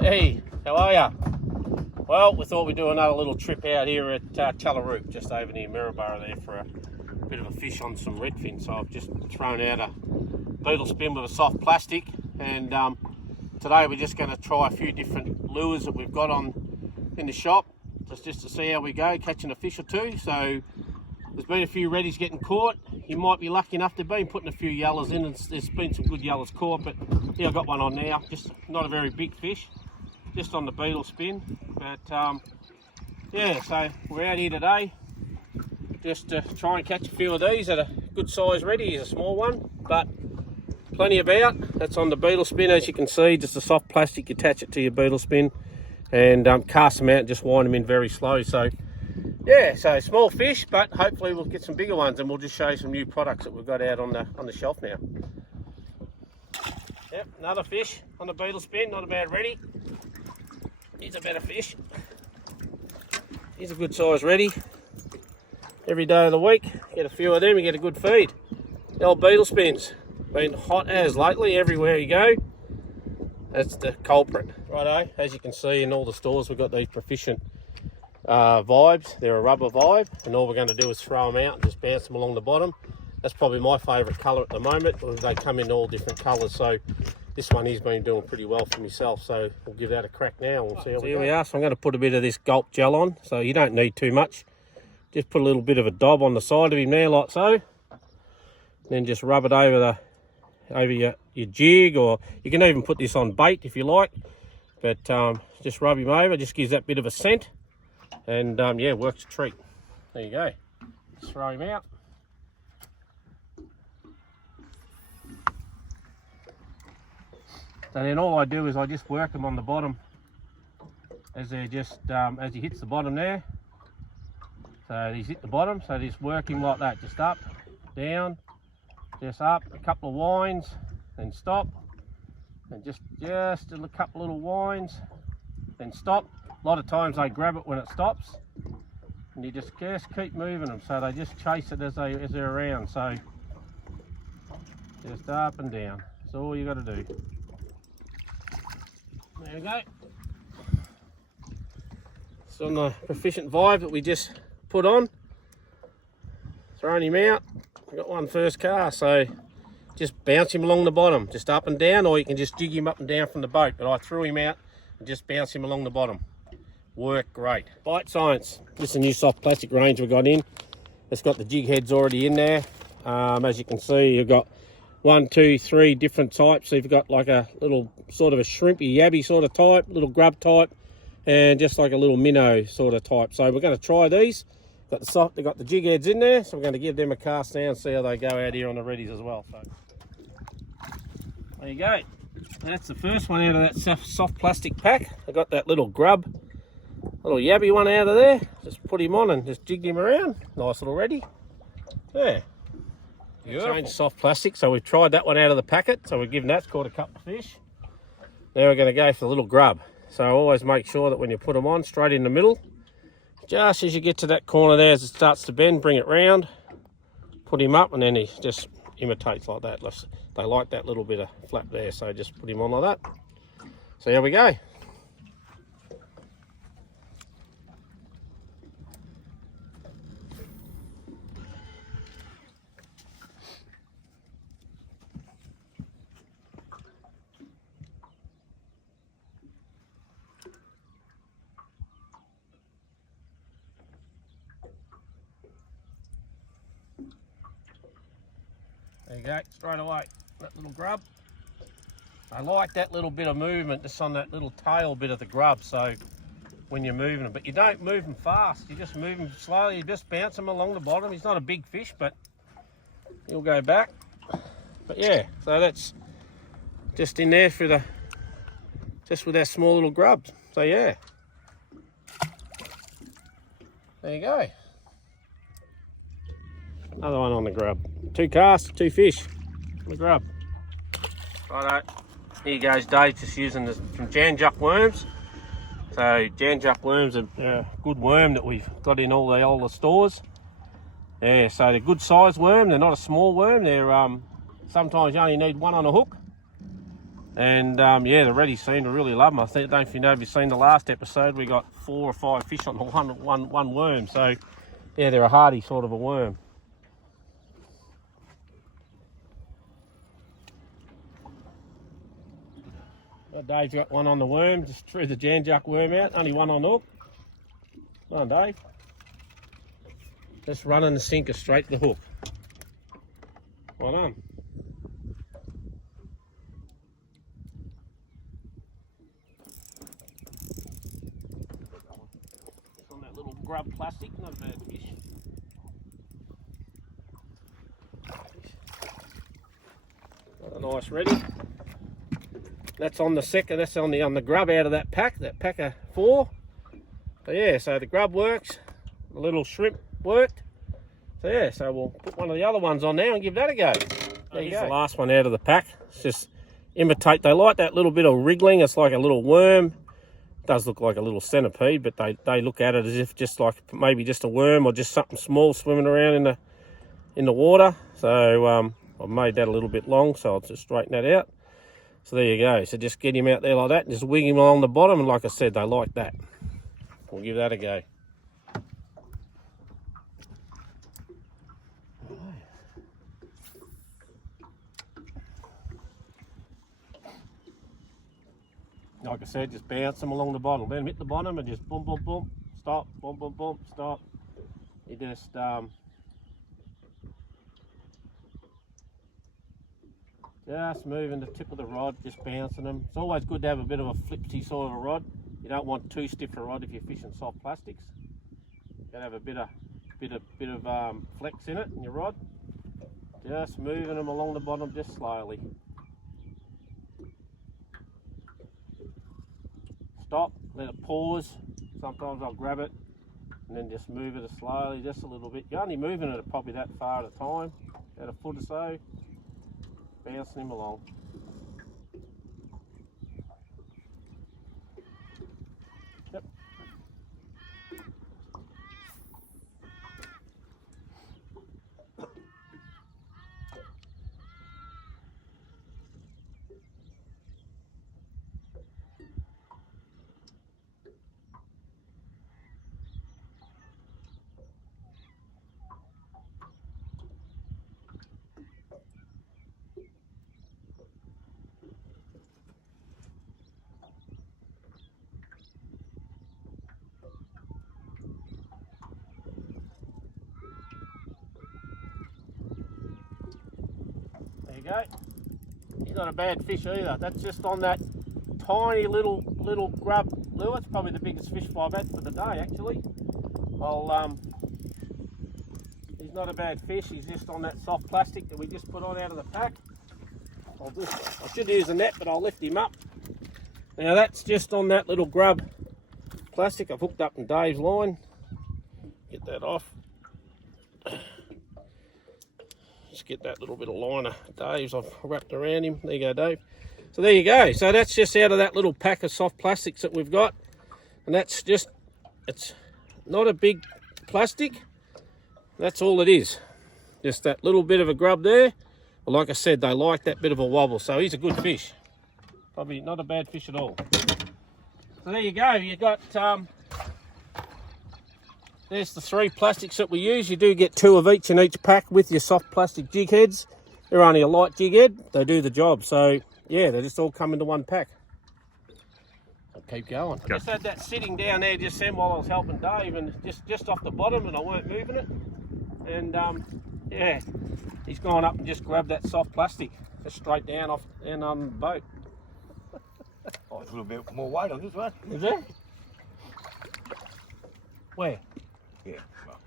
Hey, how are ya? Well, we thought we'd do another little trip out here at Tullaroop, just over near Maryborough there, for a bit of a fish on some redfin. So I've just thrown out a beetle spin with a soft plastic, and today we're just going to try a few different lures that we've got on in the shop, just to see how we go, catching a fish or two. So there's been a few reddies getting caught. You might be lucky enough to be putting a few yellows in, and there's been some good yellows caught, but yeah, I've got one on now, just not a very big fish, just on the beetle spin. But yeah, so we're out here today just to try and catch a few of these at a good size reddy. He's a small one, but plenty about. That's on the beetle spin, as you can see, just a soft plastic. You attach it to your beetle spin and cast them out and just wind them in very slow. So yeah, so small fish, but hopefully we'll get some bigger ones, and we'll just show you some new products that we've got out on the shelf now. Yep, another fish on the beetle spin, not a bad reddy. He's a better fish. He's a good size reddy. Every day of the week, get a few of them, you get a good feed. The old beetle spins, been hot as lately, everywhere you go. That's the culprit. Righto, as you can see in all the stores, we've got these Proficient vibes. They're a rubber vibe, and all we're going to do is throw them out and just bounce them along the bottom. That's probably my favourite colour at the moment. They come in all different colours, so this one he's been doing pretty well for myself, so we'll give that a crack now. We'll see how we go. Here we are. So I'm going to put a bit of this gulp gel on, so you don't need too much. Just put a little bit of a dob on the side of him there, like so. And then just rub it over your jig, or you can even put this on bait if you like. But just rub him over, just gives that bit of a scent, and yeah, works a treat. There you go. Just throw him out. So then all I do is I just work them on the bottom as they're just as he hits the bottom there. So he's hit the bottom, so just work him like that, just up, down, just up, a couple of winds, then stop, and just a couple little winds, then stop. A lot of times they grab it when it stops, and you just keep moving them, so they just chase it as they're around. So just up and down. That's all you got to do. There we go. It's on the Proficient vibe that we just put on. Throwing him out. I got one first cast, so just bounce him along the bottom, just up and down, or you can just jig him up and down from the boat. But I threw him out and just bounce him along the bottom. Worked great. Bite Science. This is a new soft plastic range we got in. It's got the jig heads already in there. As you can see, you've got 1, 2, 3 different types. So you've got like a little sort of a shrimpy yabby sort of type, little grub type, and just like a little minnow sort of type. So we're going to try these. They've got the jig heads in there, so we're going to give them a cast now and see how they go out here on the reddies as well. So there you go. That's the first one out of that soft plastic pack. I got that little grub, little yabby one out of there. Just put him on and just jigged him around. Nice little reddy. Yeah. Changed soft plastic, so we've tried that one out of the packet, so we've given that, caught a couple of fish. Now we're going to go for the little grub. So always make sure that when you put them on, straight in the middle, just as you get to that corner there, as it starts to bend, bring it round, put him up, and then he just imitates like that. They like that little bit of flap there, so just put him on like that. So here we go. There you go, straight away, that little grub. I like that little bit of movement just on that little tail bit of the grub, so when you're moving them, but you don't move them fast, you just move them slowly, you just bounce them along the bottom. He's not a big fish, but he'll go back. But yeah, so that's just in there for just with our small little grubs. So yeah, there you go. Another one on the grub. 2 casts, 2 fish on the grub. Righto, here goes Dave, just using some Janjuck worms. So Janjuck worms are a good worm that we've got in all the older stores. Yeah, so they're good sized worm, they're not a small worm. They're sometimes you only need one on a hook. And yeah, the reddies seem to really love them. I don't know if you know, if you've seen the last episode, we got 4 or 5 fish on the one worm. So yeah, they're a hardy sort of a worm. Dave's got one on the worm, just threw the janjuck worm out, only one on hook. Come on, Dave. Just running the sinker straight to the hook. Well done. It's on that little grub plastic, not a bad fish. Got a nice ready. That's on the second, that's on the grub out of that pack of 4. So yeah, so the grub works, the little shrimp worked. So yeah, so we'll put one of the other ones on now and give that a go. There you go. The last one out of the pack. It's just imitate. They like that little bit of wriggling. It's like a little worm. It does look like a little centipede, but they look at it as if just like maybe just a worm or just something small swimming around in the water. So I've made that a little bit long, so I'll just straighten that out. So there you go. So just get him out there like that and just wing him along the bottom. And like I said, they like that. We'll give that a go. Like I said, just bounce them along the bottom. Let them hit the bottom and just boom, boom, boom, stop, boom, boom, boom, stop. You just moving the tip of the rod, just bouncing them. It's always good to have a bit of a flipsy sort of a rod. You don't want too stiff a rod if you're fishing soft plastics. You gotta have a bit of flex in it in your rod. Just moving them along the bottom, just slowly. Stop, let it pause. Sometimes I'll grab it and then just move it slowly, just a little bit. You're only moving it probably that far at a time, about a foot or so. Bouncing him along. Yep. Go. He's not a bad fish either. That's just on that tiny little grub lure. It's probably the biggest fish I've had for the day actually. He's not a bad fish. He's just on that soft plastic that we just put on out of the pack. I should use a net, but I'll lift him up. Now that's just on that little grub plastic I've hooked up in Dave's line. Get that off. Just get that little bit of liner Dave's I've wrapped around him. There you go, Dave. So there you go. So that's just out of that little pack of soft plastics that we've got. And that's just, it's not a big plastic. That's all it is. Just that little bit of a grub there. Well, like I said, they like that bit of a wobble. So he's a good fish. Probably not a bad fish at all. So there you go. You've got, there's the 3 plastics that we use. You do get 2 of each in each pack with your soft plastic jig heads. They're only a light jig head. They do the job. So yeah, they just all come into one pack. I'll keep going. I just had that sitting down there just then while I was helping Dave, and just off the bottom, and I weren't moving it. And yeah, he's gone up and just grabbed that soft plastic just straight down off and on the boat. Oh, it's a little bit more weight on this one. Is there? Where? Yeah, well,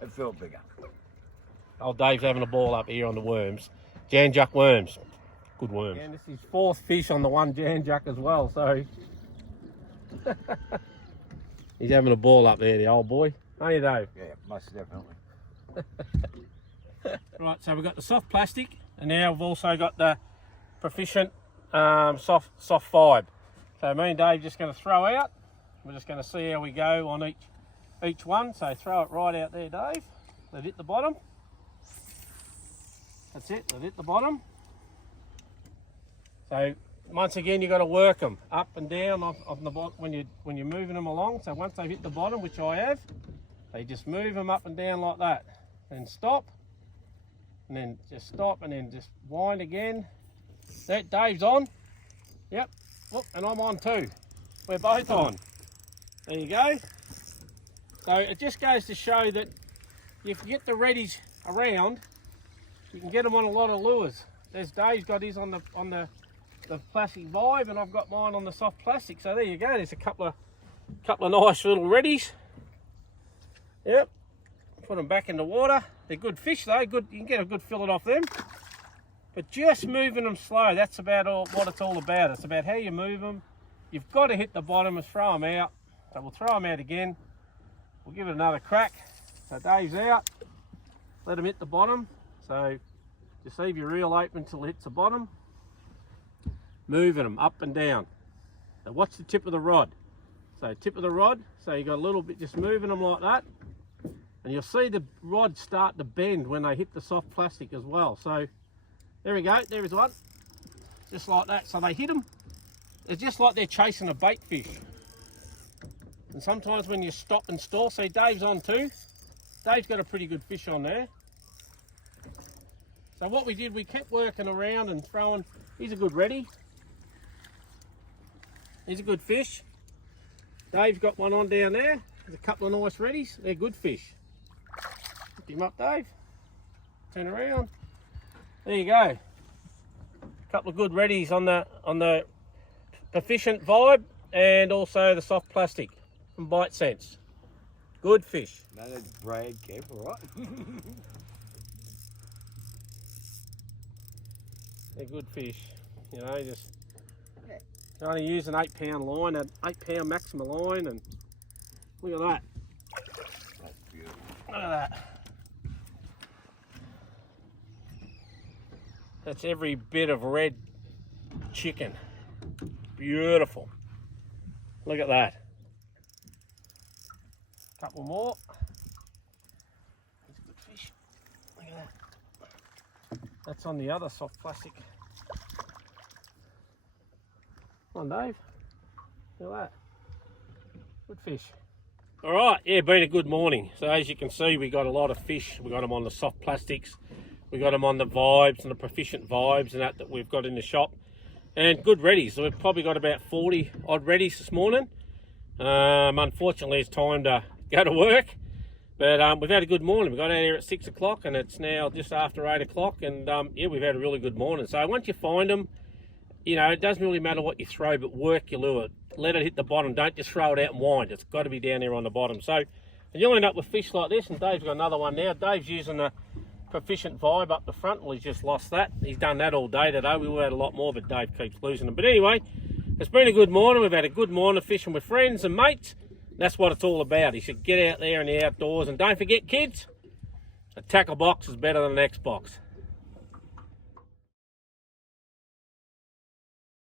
it felt bigger. Oh, Dave's having a ball up here on the worms. Janjuck worms. Good worms. And this is 4th fish on the one janjuck as well, so he's having a ball up there, the old boy. Aren't you, Dave? Yeah, most definitely. Right, so we've got the soft plastic, and now we've also got the Proficient soft fibre. So me and Dave just going to throw out. We're just going to see how we go on each one. So throw it right out there, Dave. Let it hit the bottom. That's it, let it hit the bottom. So once again, you got to work them up and down off the bottom when you're moving them along. So once they've hit the bottom, which I have, they just move them up and down like that. Then stop, and then just stop, and then just wind again. That Dave's on. Yep. Look, and I'm on too. We're both on. There you go. So it just goes to show that if you get the reddies around, you can get them on a lot of lures. There's Dave's got his on the plastic vibe, and I've got mine on the soft plastic. So there you go. There's a couple of nice little reddies. Yep. Put them back in the water. They're good fish though. Good. You can get a good fillet off them. But just moving them slow. That's about what it's all about. It's about how you move them. You've got to hit the bottom and throw them out. So we'll throw them out again. We'll give it another crack. So Dave's out. Let him hit the bottom. So just leave your reel open until it hits the bottom. Moving them up and down. So watch the tip of the rod. So tip of the rod. So you got a little bit, just moving them like that. And you'll see the rod start to bend when they hit the soft plastic as well. So there we go. There is one. Just like that. So they hit them. It's just like they're chasing a bait fish. And sometimes when you stop and stall, see Dave's on too. Dave's got a pretty good fish on there. So what we did, we kept working around and throwing. He's a good reddy. He's a good fish. Dave's got one on down there. There's a couple of nice reddies. They're good fish. Lift him up, Dave. Turn around. There you go. A couple of good reddies on the efficient vibe, and also the soft plastic from Bite Sense. Good fish. No, that's brag, Kev, all right? They're good fish. You know, just only use an 8-pound line, an 8-pound maximum line, and look at that. That's beautiful. Look at that. That's every bit of red chicken. Beautiful. Look at that. Couple more. That's a good fish. Look at that. That's on the other soft plastic. Come on, Dave. Look at that. Good fish. All right, yeah, been a good morning. So as you can see, we got a lot of fish. We got them on the soft plastics. We got them on the vibes and the proficient vibes and that we've got in the shop. And good reddies. So we've probably got about 40 odd reddies this morning. Unfortunately, it's time to go to work. But we've had a good morning. We got out here at 6 o'clock and it's now just after 8 o'clock. And yeah, we've had a really good morning. So once you find them, you know, it doesn't really matter what you throw, but work your lure. Let it hit the bottom. Don't just throw it out and wind. It's got to be down there on the bottom. So and you'll end up with fish like this. And Dave's got another one now. Dave's using the proficient vibe up the front. Well, he's just lost that. He's done that all day today. We would have had a lot more, but Dave keeps losing them. But anyway, it's been a good morning. We've had a good morning fishing with friends and mates. That's what it's all about. You should get out there in the outdoors. And don't forget, kids, a tackle box is better than an Xbox.